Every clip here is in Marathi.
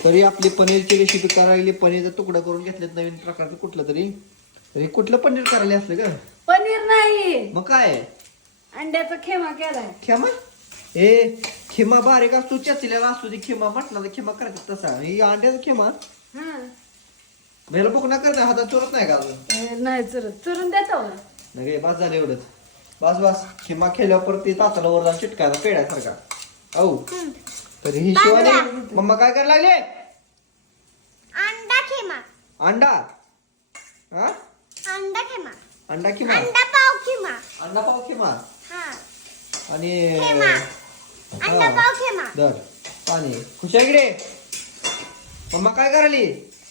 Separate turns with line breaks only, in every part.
तरी आपली पनीरची रेसिपी करायला पनीरचा तुकडा करून घेतलेत नवीन प्रकारचं कुठलं तरी कुठलं पनीर करायला असलं का?
पनीर नाही,
मग काय
अंड्याचा खेमा केलाय.
खेमा ए खेमा बारीक असतो चचलेला असतो ती खेमा म्हटला खेमा करतात तसा ही अंड्याचा खेमा
हा
मला बघ ना करता हातात चोरत नाही का अजून?
नाही चुरून देतो.
नाही बस झालं एवढंच. बस खेमा खेळल्यावर परत ते तासाला वर जाऊन चिटकायला पेड्यासारखा औ तरी ही शिवानी मम्मा काय करायला लागले?
अंडा खेमा.
अंडा हा
अंडा खेमा.
अंडा खेमा
अंडा पाव खेमा.
अंडा पाव खेमा
हा
आणि
खेमा. अंडा पाव खेमा.
दर पाणी खुशा इकडे मम्मा काय करायली?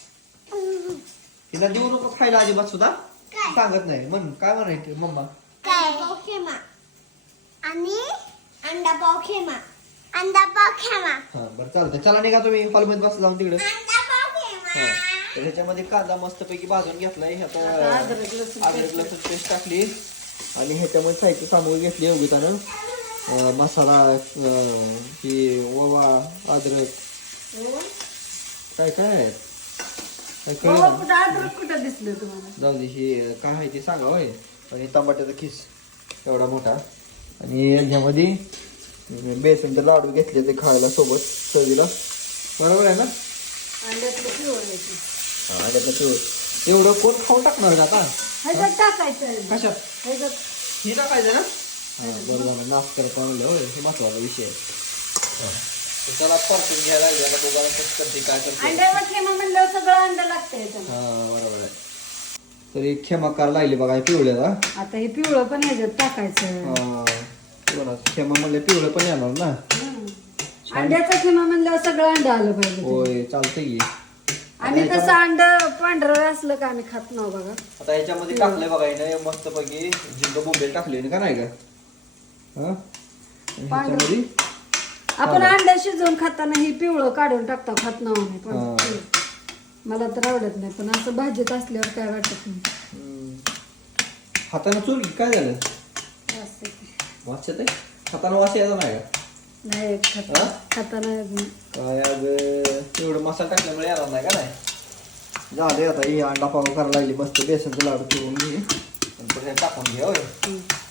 तिला देऊ नको खायला अजिबात सुद्धा सांगत नाही म्हण काय म्हणायचं मम्मा?
काय पाव खेमा आणि अंडा पाव खेमा. अंडा पाव खेमा.
हा बरं चालतं चला निघा तुम्ही हॉलमध्ये बस जाऊन तिकडे.
अंडा पाव खेमा.
तर ह्याच्यामध्ये कांदा मस्तपैकी भाजून घेतलाय आता
अद्रक लसूण
अद्रक लसूण पेस्ट टाकली आणि ह्याच्यामध्ये साहित्य सामग्री घेतली योगितानं मसाला ही ओवा अद्रक काय काय कळलं ना?
अद्रक कुठं दिसलं तुम्हाला?
जाऊ दे ही काय आहे ते सांगा होय. आणि टमाट्याचा खिस एवढा मोठा आणि याच्यामध्ये बेसनचे लाडू घेतले ते खायला सोबत चवीला बरोबर आहे ना?
अंड्यातलं पिवळायचं.
अंड्याचं पिवळं एवढं कोण खाऊन टाकणार का आता?
ह्याच्यात टाकायचं.
कशात
ह्याच्यात
हे टाकायचं ना? हा बरोबर नाश करता म्हणलं होय हे महत्वाचा विषय आहे. त्याला परतून घ्यायला लागेल आता बघा कसं करते काय करते.
अंड्याचा खेमा म्हणल्यावर सगळं अंड लागतं ह्याच्यात.
हा बरोबर आहे. तरी खेमा करायला लागली बघा पिवळ्याला.
आता हे पिवळं पण ह्याच्यात टाकायचं.
खेमा म्हणले पिवळं पण येणार ना?
अंड्याचा खेमा म्हणल्यावर सगळं अंड आलं पाहिजे.
होय चालतंय की.
आम्ही तसं अंड पांढरं असलं का आम्ही खात नाव बघा.
आता याच्यामध्ये टाकलंय बघा हिने मस्त पैकी जिंक बोंबेल टाकले का नाही का? हा ह्याच्यामध्ये
आपण अंड शिजवून खाताना ही पिवळं काढून टाकता खात नाव आम्ही पण. मला तर आवडत नाही पण असं भाजीत असल्यावर काय वाटत नाही.
हाताने चोर की काय झालं?
असं ते.
वास येते हाताने वास यायचा नाही का?
नाही खाताना
काय अग एवढं मसाला टाकल्यामुळे येणार नाही का? नाही झाले आता ही अंडा पाव करायला लागली मस्त बेसनचं लाडू करून घे नंतर हे टाकून घ्या होय.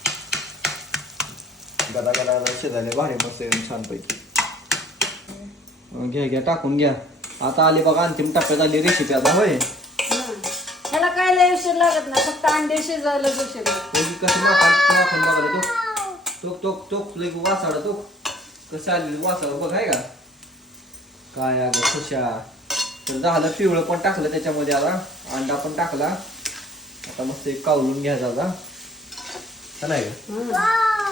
गदा गदा शिजायला भारी मस्त छानपैकी घ्या टाकून घ्या. आता आली बघा अंतिम टप्प्यात आली रेसिपी आता होय.
ह्याला काय लय उशीर लागत नाही फक्त अंडे शिजवायला उशीर लागतो.
कसं माखन बघायला तो टोक टोक लई वासाड तो कसं आली वासाड बघ आहे का काय अगं खुशा. तर झालं पिवळं पण टाकलं त्याच्यामध्ये आता अंडा पण टाकला आता मस्त एक कावलून घ्यायचा आता नाही का?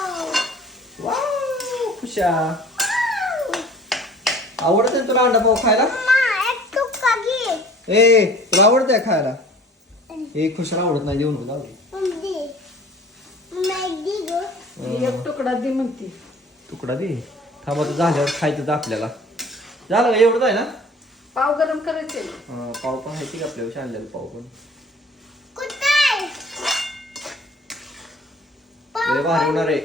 वाव खुशा आवडत तुला अंडा पाव खायला? ए तुला आवडतंय खायला? हे खुशाला आवडत नाही जेवण जाऊ
एक तुकडा दे म्हणते.
तुकडा दे थांबा झाल्यावर खायचं तर आपल्याला झालं का एवढंच आहे ना?
पाव गरम करायचे.
पाव पण आहे की आपल्याला आणलेलं पाव पण लय भारी होणार आहे.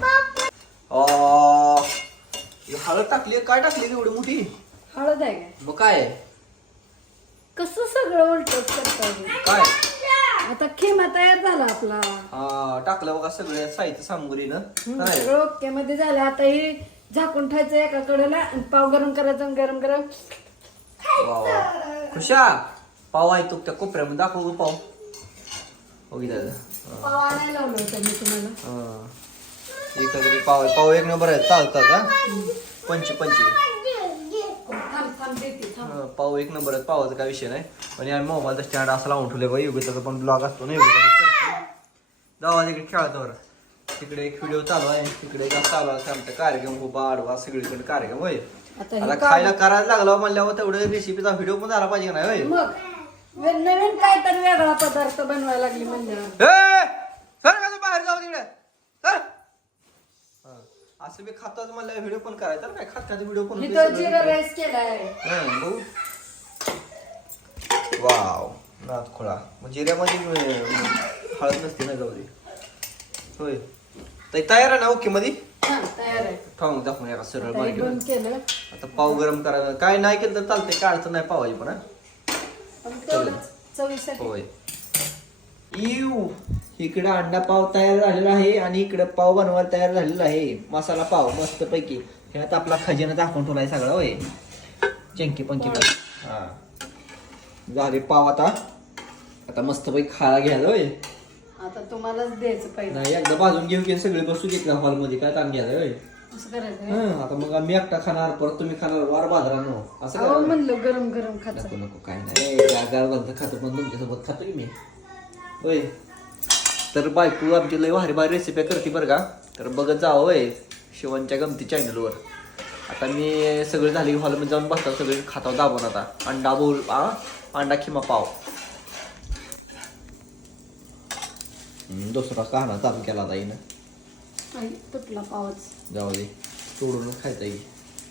हळद टाकली काय टाकली एवढी मोठी?
हळद आहे काय?
मग काय
कसं सगळं उलटच करता
काय
आता खेमा तयार झाला आपला.
टाकलं बघा सगळ्या साहित्य सामग्रीनं
सगळं ओके मध्ये झालं. आता हे झाकून ठेवायचं एका कडेला आणि पाव गरम करायचं गरम गरम.
खुशा पाव आहे तो त्या कोपऱ्यामध्ये दाखव पाव बघी दादा
पाव आणायला लावलं होतं मी तुम्हाला.
एक पाव एक नंबर आहे चालतात पंची पाव एक नंबर आहे पावाचा काय विषय नाही. आणि आम्ही मोबाईलचा स्टँड असा लावून ठेवले बा योगिताचा पण ब्लॉग असतो ना जावा तिकडे खेळावर तिकडे एक व्हिडिओ चालू आहे तिकडे एक चालू आहे आमचा कार्यक्रम खूप आडवा सगळीकडे कार्यक्रम होय. आता खायला करायला लागला म्हणल्यावर तेवढं रेसिपीचा व्हिडिओ पण झाला पाहिजे नाही होय.
मग नवीन काय तर वेगळा पदार्थ बनवायला लागली म्हणल्यावर
बाहेर जाऊ तिकडे असं मी खातोच म्हणलं व्हिडिओ पण करायचा काय खात व्हिडिओ पण
जिरा राईस केलाय.
वाव नाथ खोळा मग जिऱ्यामध्ये हळद नसते ना जाऊ दे होय तयार आहे ना ओके मध्ये
हा, तयार आहे
खाऊन दाखवून याला सरळ
आता हे
मार्केट.
बंद केलं
आता पाव गरम करायला काय नाही केलं तर चालतंय, काय अडचण नाही पावाची पण हा.
पण तेवढंच चवीसाठी
होय. इकडे अंडा पाव तयार झालेला आहे आणि इकडे पाव बनवायला तयार झालेला आहे. मसाला पाव मस्त पैकी. ह्यात आपला खजिना दाखवून ठेवलाय सगळा होय. चंकी पंकी हा झाले पाव. आता मस्त पैकी खायला घ्यायला होय.
आता तुम्हालाच द्यायचं पहिलं
नाही एकदा भाजून घेऊ की सगळे बसू घेतला हॉल मध्ये काय ताण घ्यायला होय.
असं करायचं
हं, आता मग मी एकटा खाणार परत तुम्ही खाणार वार बाजारांनो असं
अहो
करा.
म्हणलं गरम गरम खायचं
नको नको काय नाही गार बंद खातो पण तुमच्यासोबत खातो की मी होय. तर बायको आमची लय भारी भारी रेसिपी करते बरं का. तर बघत जावं होय शिवनच्या गमती चॅनलवर. आता मी सगळे झाले हॉलमध्ये जाऊन बसतो सगळे खाताव दाबून. आता अंडा बोल अंडा खिमा पाव दुसरा कहाणा चालू केला आता येईन.
आई, तुटला पावच
जाऊ दे सोडूनच खायचा येईल.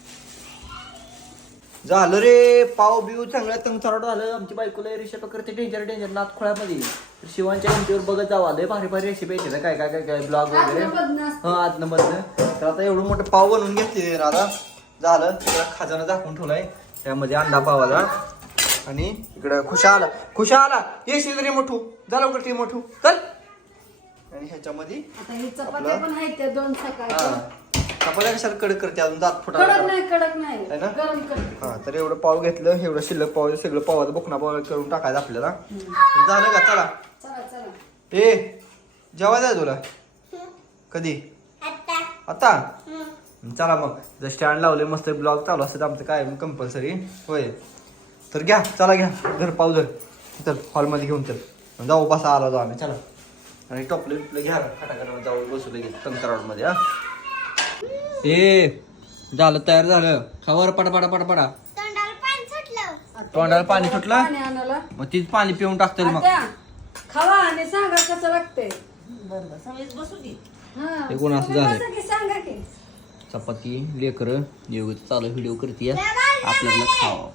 झालं रे पाव बिव चांगला तंगचारट झालं. आमची बायकोला रेसिपी करते डेंजर नाथ खोळ्यामध्ये. तर शिवांच्या गमतीवर बघत जावं लय भारी भारी रेसिपी येते काय काय काय काय ब्लॉग वगैरे हा आतनं मधनं. तर आता एवढं मोठं पाव बनवून घेतले आता झालं. त्याला खजाना दाखवून ठेवलाय त्यामध्ये अंडा पावाला. आणि इकडं खुशा आला येशील रे मोठू झालं कुठे मोठू चल. आणि ह्याच्यामध्ये
आता ही चपात्या पण आहेत त्या 2 सकाळच्या
चपात्या कशाला कडक करते अजून दात
कडक
फुटा.
नाही
है ना?
गरम करते
हा तर एवढं पाव घेतलं एवढं शिल्लक पाव सगळं पावाचं बुकना पाव करून टाकायचं आपल्याला. तर झालं का चला.
चला
ए जेवायचं आहे तुला कधी आता चला मग. जर स्टँड लावले मस्त ब्लॉग चालू असतात आमचं काय कंपल्सरी होय. तर घ्या चला घ्या घर पाव जर चल हॉलमध्ये घेऊन चल जाऊ बसा आला जाऊ आम्ही चला. आणि टॉपले बिपले घ्या खटाखट जाऊ बसू लगेच कंकरावमध्ये. हा ए झालं तयार झालं खावर पटापटा पटापटा. तोंडाला पाणी सुटलं
पाणी आणायला
मग तीच पाणी पिऊन टाकतील मग.
आत्या, खावा आणि सांगा कसं लागतंय. हा,
हे कोण असं
तुम्ही
झालंय?
बसा की सांगा की.
चपाती लेकर योगी चालू व्हिडिओ करते आपल्याला खावा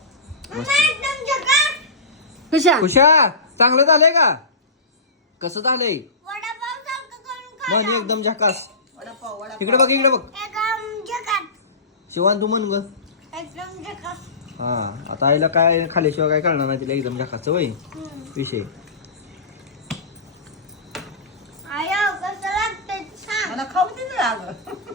खुशा
खुशा चांगलं झालंय का कसं झालंय म्हण एकदम झकास. इकडे बघ इकडे बघ शिवान तू म्हण ग. हा आता आईला काय खाल्ल्याशिवाय काय कळणार नाही तिला एकदम झकासचं वय विषय.
मला खाऊ दे ना.